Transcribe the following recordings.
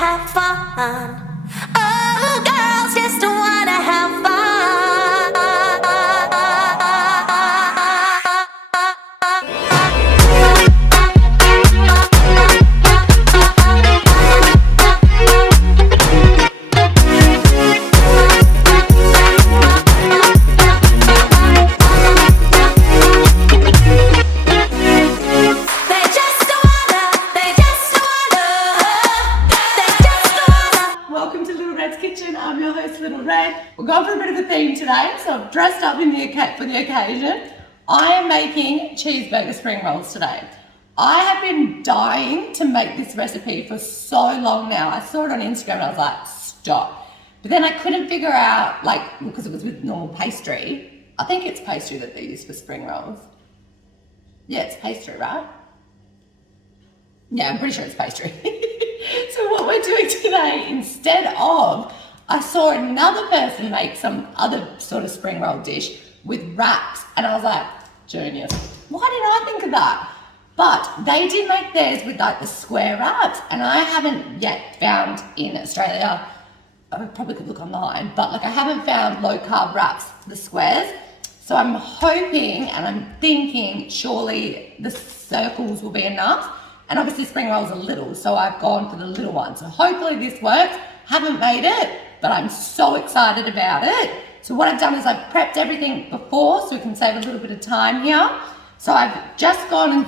have fun. Oh, girls just wanna have fun. We're going for a bit of a theme today, so I've dressed up for the occasion. I am making cheeseburger spring rolls today. I have been dying to make this recipe for so long now. I saw it on Instagram and I was like, stop. But then I couldn't figure out, because it was with normal pastry. I think it's pastry that they use for spring rolls. Yeah, it's pastry, right? Yeah, I'm pretty sure it's pastry. So what we're doing today, instead of, I saw another person make some other sort of spring roll dish with wraps, and I was like, genius. Why didn't I think of that? But they did make theirs with like the square wraps, and I haven't yet found in Australia, I probably could look online, but I haven't found low carb wraps, the squares. So I'm hoping and I'm thinking surely the circles will be enough. And obviously spring rolls are little, so I've gone for the little one. So hopefully this works. Haven't made it, but I'm so excited about it. So what I've done is I've prepped everything before so we can save a little bit of time here. So I've just gone and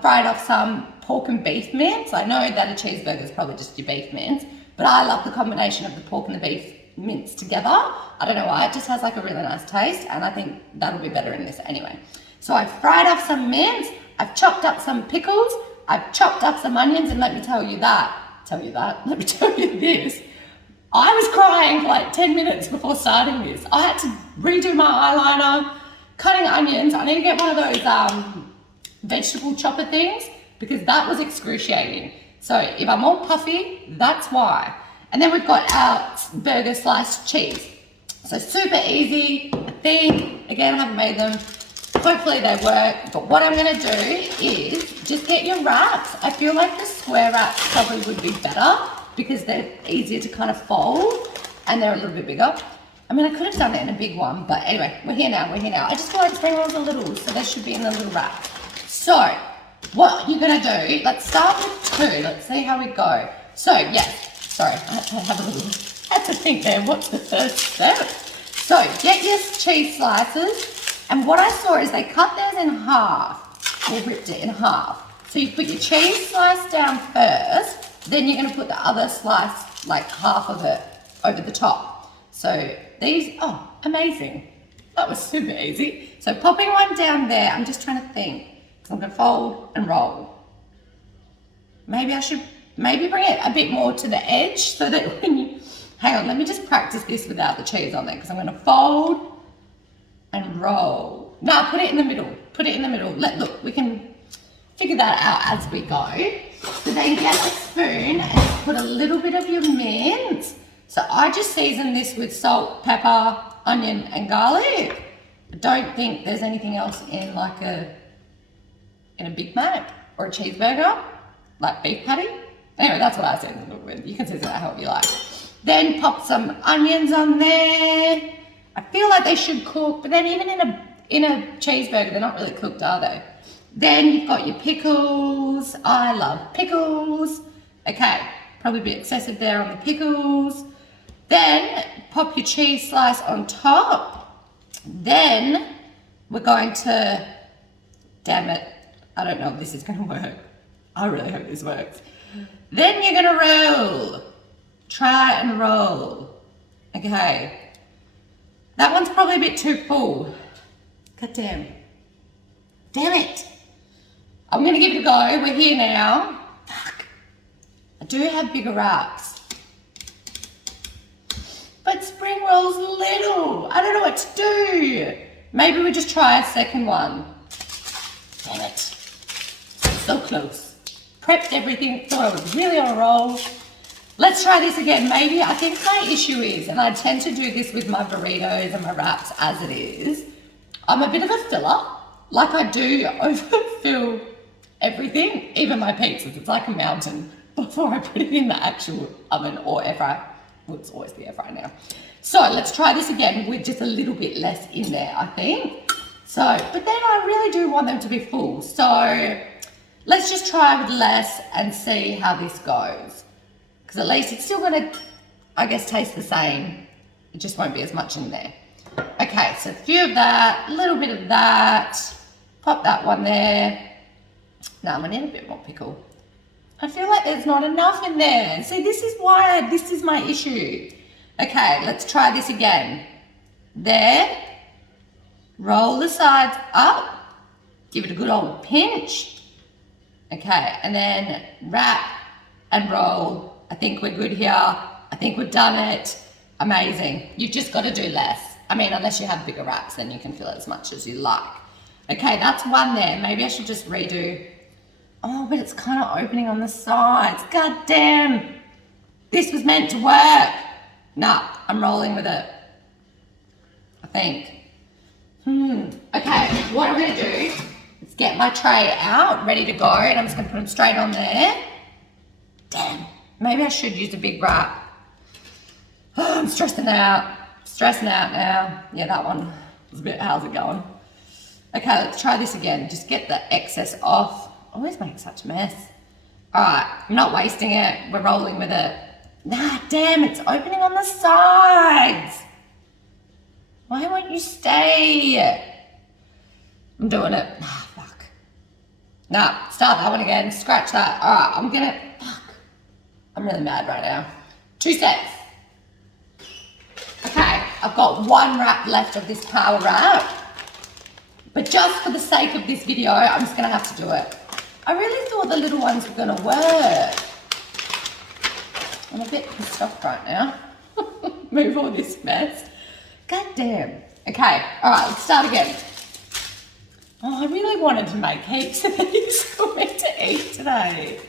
fried off some pork and beef mince. I know that a cheeseburger is probably just your beef mince, but I love the combination of the pork and the beef mince together. I don't know why, it just has a really nice taste, and I think that'll be better in this anyway. So I've fried up some mince, I've chopped up some pickles, I've chopped up some onions, and let me tell you this. I was crying for 10 minutes before starting this. I had to redo my eyeliner, cutting onions. I need to get one of those vegetable chopper things because that was excruciating. So if I'm all puffy, that's why. And then we've got our burger sliced cheese. So super easy, I think. Again, I haven't made them. Hopefully they work. But what I'm gonna do is just get your wraps. I feel like the square wraps probably would be better because they're easier to kind of fold and they're a little bit bigger. I mean, I could have done it in a big one, but anyway, we're here now. I just feel like spring rolls are little, so they should be in the little wrap. So what you're gonna do, let's start with 2. Let's see how we go. So yes, sorry, I had to think there, what's the first step? So get your cheese slices, and what I saw is they cut theirs in half, or ripped it in half. So you put your cheese slice down first, then you're gonna put the other slice, half of it, over the top. So these, oh, amazing. That was super easy. So popping one down there, I'm just trying to think. So I'm gonna fold and roll. Maybe I should, bring it a bit more to the edge so that when you, hang on, let me just practice this without the cheese on there, because I'm gonna fold and roll. Now put it in the middle, Look, we can figure that out as we go. So then get a spoon and put a little bit of your mince. So I just season this with salt, pepper, onion, and garlic. I don't think there's anything else in in a Big Mac or a cheeseburger, like beef patty. Anyway, that's what I season it with. You can season it however you like. Then pop some onions on there. I feel like they should cook, but then even in a cheeseburger, they're not really cooked, are they? Then you've got your pickles. I love pickles. Okay, probably a bit excessive there on the pickles. Then pop your cheese slice on top. Then we're going to, damn it, I don't know if this is gonna work. I really hope this works. Then you're gonna roll. Try and roll. Okay. That one's probably a bit too full. God damn. Damn it. I'm gonna give it a go. We're here now. Fuck. I do have bigger wraps. But spring rolls are little. I don't know what to do. Maybe we just try a second one. Damn it. So close. Prepped everything, thought I was really on a roll. Let's try this again. Maybe, I think my issue is, and I tend to do this with my burritos and my wraps as it is, I'm a bit of a filler. Like I do overfill everything, even my pizzas. It's like a mountain. before I put it in the actual oven or air fryer. Well, it's always the air fryer now. So let's try this again with just a little bit less in there, I think. So, but then I really do want them to be full. So let's just try with less and see how this goes. Because at least it's still gonna, I guess, taste the same. It just won't be as much in there. Okay, so a few of that, a little bit of that. Pop that one there. No, I'm gonna need a bit more pickle. I feel like there's not enough in there. See, this is why, this is my issue. Okay, let's try this again. There. Roll the sides up. Give it a good old pinch. Okay, and then wrap and roll. I think we're good here. I think we've done it. Amazing. You've just got to do less. I mean, unless you have bigger wraps, then you can fill it as much as you like. Okay, that's one there. Maybe I should just redo. Oh, but it's kind of opening on the sides. God damn. This was meant to work. Nah, I'm rolling with it. I think. Okay, what I'm going to do is get my tray out, ready to go, and I'm just going to put them straight on there. Damn. Maybe I should use a big wrap. Oh, I'm stressing out. Stressing out now. Yeah, that one was a bit, how's it going? Okay, let's try this again. Just get the excess off. Always make such a mess. All right, I'm not wasting it. We're rolling with it. Nah, damn, it's opening on the sides. Why won't you stay? I'm doing it. Ah, fuck. Nah, start that one again. Scratch that. All right, I'm gonna, fuck. I'm really mad right now. 2 sets. Okay, I've got one wrap left of this power wrap. But just for the sake of this video, I'm just gonna have to do it. I really thought the little ones were gonna work. I'm a bit pissed off right now. Move all this mess. God damn. Okay, all right, let's start again. Oh, I really wanted to make heaps of these for me to eat today.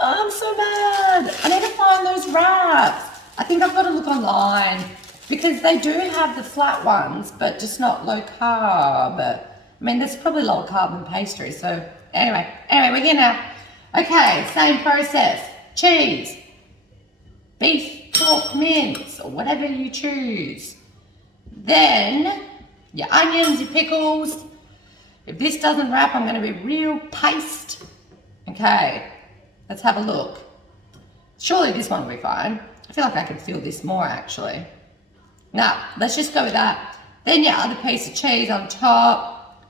Oh, I'm so mad. I need to find those wraps. I think I've got to look online because they do have the flat ones, but just not low carb. I mean, there's probably low carb in pastry, so anyway, we're here now. Okay, same process. Cheese, beef, pork mince, or whatever you choose. Then your onions, your pickles. If this doesn't wrap, I'm going to be real paste. Okay, let's have a look. Surely this one will be fine. I feel like I could feel this more actually. Now, let's just go with that. Then your other piece of cheese on top.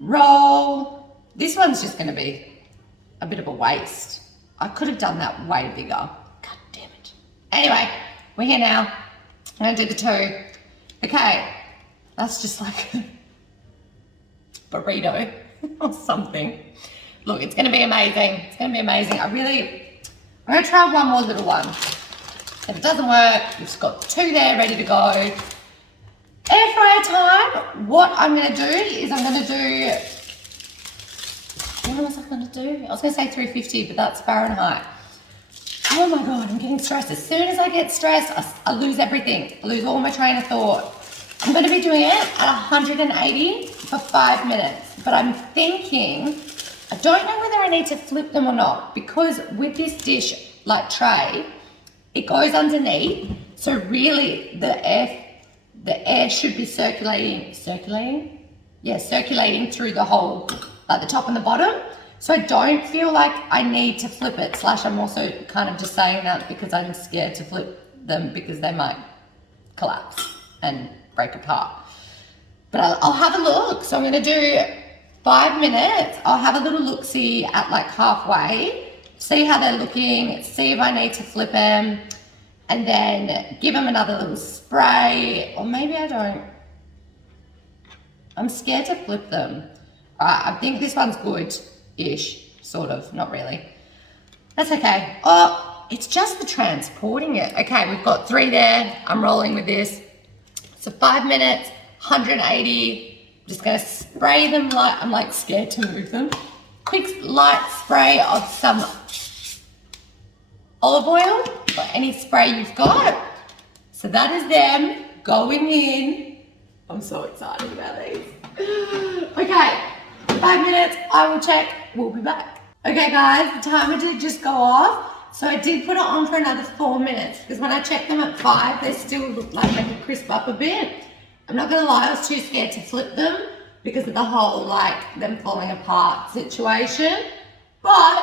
Roll. This one's just going to be a bit of a waste. I could have done that way bigger. God damn it. Anyway, we're here now. I'm going to do the 2. Okay, that's just like a burrito or something. Look, it's going to be amazing. It's going to be amazing. I'm going to try one more little one. If it doesn't work, we've just got 2 there ready to go. Air fryer time. What I'm going to do is I'm going to do, what was I going to do? I was going to say 350, but that's Fahrenheit. Oh my God, I'm getting stressed. As soon as I get stressed, I lose everything. I lose all my train of thought. I'm going to be doing it at 180 for 5 minutes. But I'm thinking, I don't know whether I need to flip them or not, because with this dish, like tray, it goes underneath. So really the air should be circulating through the whole, like the top and the bottom. So I don't feel like I need to flip it, / I'm also kind of just saying that because I'm scared to flip them because they might collapse and break apart. But I'll have a look. So I'm going to do 5 minutes. I'll have a little look-see at like halfway, see how they're looking, see if I need to flip them, and then give them another little spray, or maybe I don't. I'm scared to flip them. All right, I think this one's good-ish, sort of, not really. That's okay. Oh, it's just the transporting it. Okay, we've got 3 there. I'm rolling with this. So 5 minutes, 180. Just gonna spray them light. I'm like scared to move them. Quick light spray of some olive oil, or any spray you've got. So that is them going in. I'm so excited about these. Okay, 5 minutes, I will check, we'll be back. Okay guys, the timer did just go off. So I did put it on for another 4 minutes because when I checked them at 5, they still look like they could crisp up a bit. I'm not gonna lie, I was too scared to flip them because of the whole like them falling apart situation. But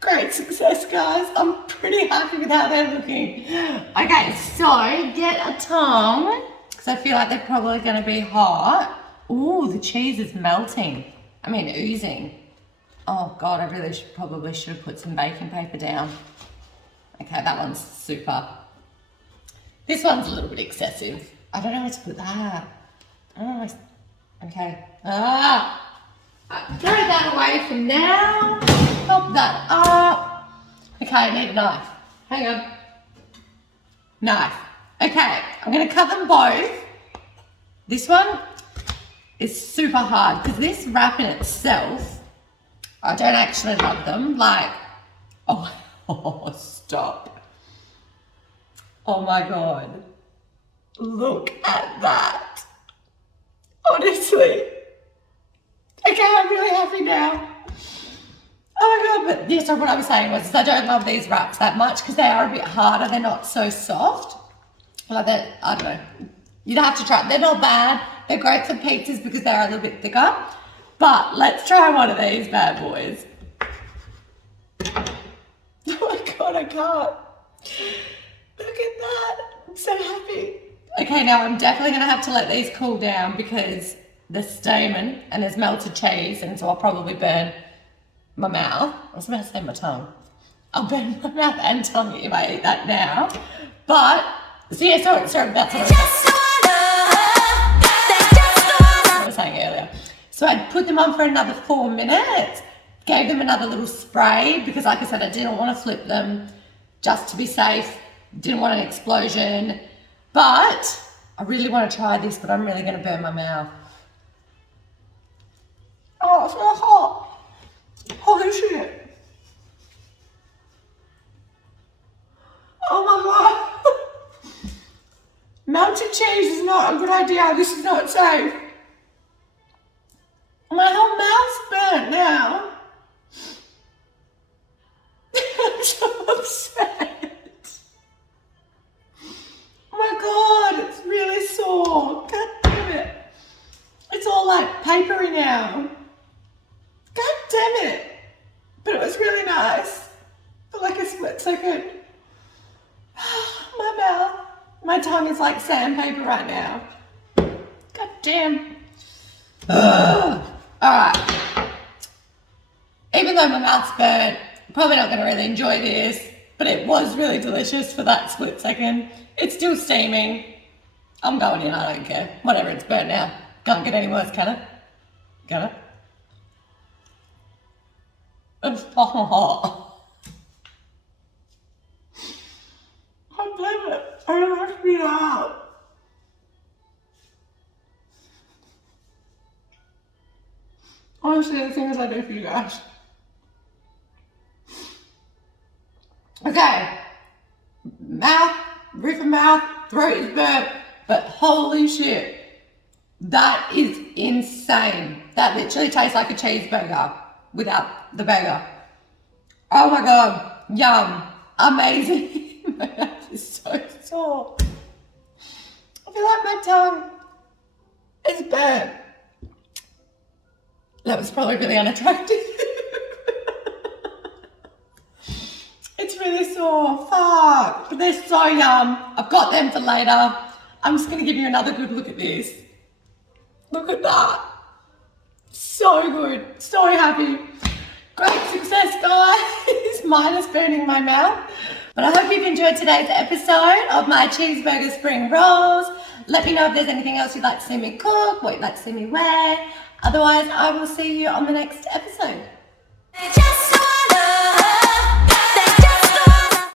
great success, guys. I'm pretty happy with how they're looking. Okay, so get a tongue because I feel like they're probably gonna be hot. Ooh, the cheese is melting. I mean, oozing. Oh God, I really probably should have put some baking paper down. Okay, that one's super. This one's a little bit excessive. I don't know where to put that. Oh, okay. Throw that away for now. Pop that up. Okay, I need a knife. Hang on. Knife. Okay, I'm gonna cut them both. This one is super hard because this wrap in itself, I don't actually love them. Like, oh, stop. Oh my God. Look at that. Honestly. Okay, I'm really happy now. Oh my God, but yes, so what I was saying was I don't love these wraps that much because they are a bit harder. They're not so soft. Like that, I don't know. You'd have to try. They're not bad. They're great for pizzas because they're a little bit thicker. But let's try one of these bad boys. Oh my God, I can't. Look at that. I'm so happy. Okay, now I'm definitely going to have to let these cool down because they're steaming and there's melted cheese, and so I'll probably burn my mouth. I was about to say my tongue. I'll burn my mouth and tongue if I eat that now. But, so yeah, sorry, that's what I was saying earlier. So I put them on for another 4 minutes, gave them another little spray because like I said, I didn't want to flip them just to be safe. Didn't want an explosion. But I really want to try this, but I'm really going to burn my mouth. Oh, it's so hot. Holy shit. Oh my God. Melted cheese is not a good idea. This is not safe. My whole mouth's burnt now. I'm so upset. Oh my God, it's really sore. God damn it. It's all like papery now. God damn it. But it was really nice for like a split second. My mouth, my tongue is like sandpaper right now. God damn. Alright. Even though my mouth's burnt, I'm probably not going to really enjoy this, but it was really delicious for that split second. It's still steaming. I'm going in, I don't care. Whatever, it's burnt now. Can't get any worse, can it? Can it? It's fucking hot. God damn it. I don't have to be out. Honestly, the things I do for you guys. Okay. Mouth, roof of mouth, throat is burnt, but holy shit. That is insane. That literally tastes like a cheeseburger without the burger. Oh my God, yum, amazing. My mouth is so sore. I feel like my tongue is burnt. That was probably really unattractive. It's really sore, fuck. But they're so yum. I've got them for later. I'm just gonna give you another good look at this. Look at that. So good, so happy. Great success, guys. Minus burning my mouth. But I hope you've enjoyed today's episode of my cheeseburger spring rolls. Let me know if there's anything else you'd like to see me cook, what you'd like to see me wear. Otherwise, I will see you on the next episode.